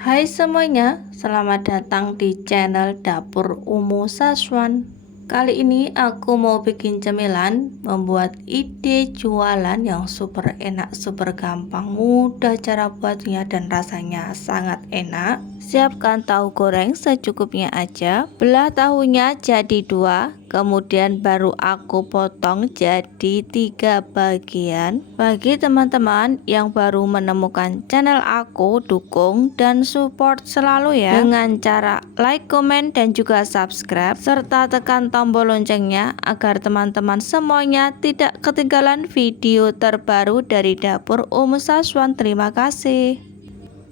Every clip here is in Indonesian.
Hai semuanya, selamat datang di channel Dapur Umu Saswan. Kali ini aku mau bikin cemilan, membuat ide jualan yang super enak, super gampang, mudah cara buatnya dan rasanya sangat enak. Siapkan tahu goreng secukupnya aja. Belah tahunya jadi 2, kemudian baru aku potong jadi 3 bagian. Bagi teman-teman yang baru menemukan channel aku, dukung dan support selalu ya, dengan cara like, komen, dan juga subscribe, serta tekan tombol loncengnya agar teman-teman semuanya tidak ketinggalan video terbaru dari Dapur Saswan. Terima kasih.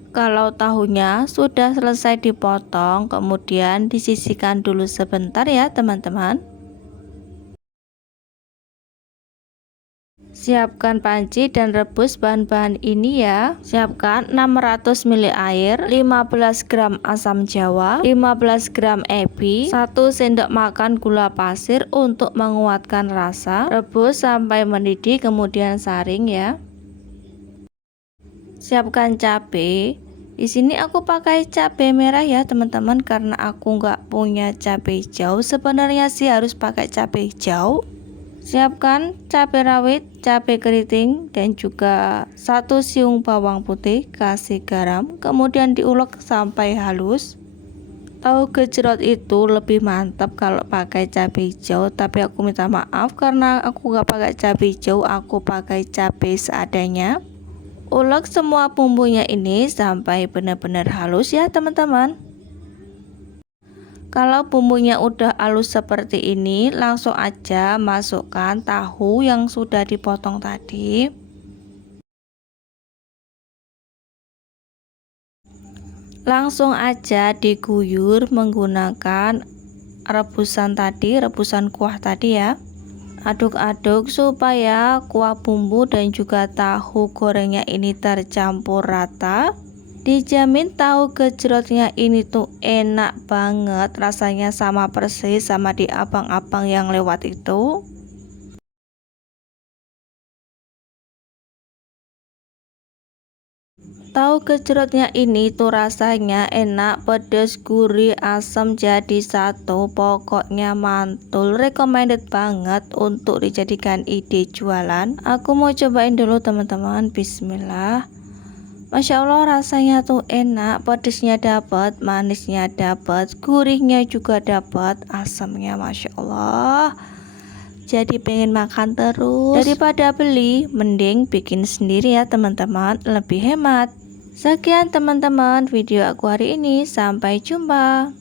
Kalau tahunya sudah selesai dipotong, kemudian disisihkan dulu sebentar ya teman-teman. Siapkan panci dan rebus bahan-bahan ini ya. Siapkan 600 ml air, 15 gram asam jawa, 15 gram ebi, 1 sendok makan gula pasir untuk menguatkan rasa. Rebus sampai mendidih kemudian saring ya. Siapkan cabai. Di sini aku pakai cabai merah ya teman-teman, karena aku nggak punya cabai hijau. Sebenarnya sih harus pakai cabai hijau. Siapkan cabai rawit, cabai keriting, dan juga 1 siung bawang putih. Kasih garam, kemudian diulek sampai halus. Tahu gejrot itu lebih mantap kalau pakai cabai hijau, tapi aku minta maaf karena aku nggak pakai cabai hijau, aku pakai cabai seadanya. Ulek semua bumbunya ini sampai benar-benar halus ya teman-teman. Kalau bumbunya udah halus seperti ini, langsung aja masukkan tahu yang sudah dipotong tadi. Langsung aja diguyur menggunakan rebusan kuah tadi ya. Aduk-aduk supaya kuah bumbu dan juga tahu gorengnya ini tercampur rata. Dijamin tahu gejrotnya ini tuh enak banget, rasanya sama persis sama di abang-abang yang lewat itu. Tahu gejrotnya ini tuh rasanya enak, pedas, gurih, asam jadi satu. Pokoknya mantul, recommended banget untuk dijadikan ide jualan. Aku mau cobain dulu teman-teman. Bismillah. Masya Allah, rasanya tuh enak, pedesnya dapat, manisnya dapat, gurihnya juga dapat, asamnya Masya Allah. Jadi pengen makan terus. Daripada beli, mending bikin sendiri ya teman-teman, lebih hemat. Sekian teman-teman video aku hari ini, sampai jumpa.